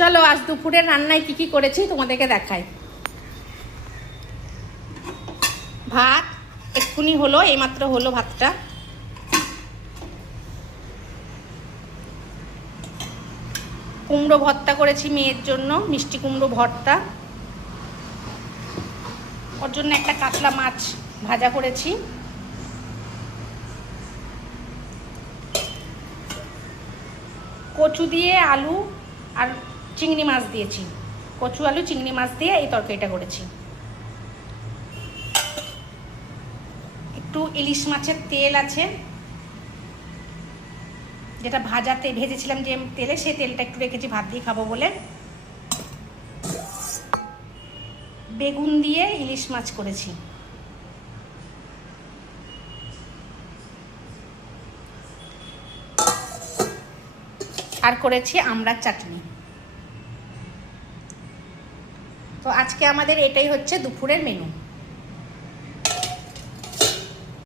চলো আজ দুপুরের রান্নায় কি কি করেছি তোমাদেরকে দেখাই। ভাত এক্ষুনি হলো, এইমাত্র হলো ভাতটা। কুমড়ো ভর্তা করেছি মেয়ের জন্য, মিষ্টি কুমড়ো ভর্তা। ওর জন্য একটা কাতলা মাছ ভাজা করেছি। কচু দিয়ে আলু আর চিংড়ি মাছ দিয়েছি, কচু আলু চিংড়ি মাছ দিয়ে এই তরকারিটা করেছি। একটু ইলিশ মাছের তেল আছে, যেটা ভাজাতে ভেজেছিলাম যে তেলে, সেই তেলটা একটু রেখেছি ভাত দিয়ে খাবো বলে। বেগুন দিয়ে ইলিশ মাছ করেছি। আর করেছি আমড়ার চাটনি। তো আজকে আমাদের এটাই হচ্ছে দুপুরের মেনু।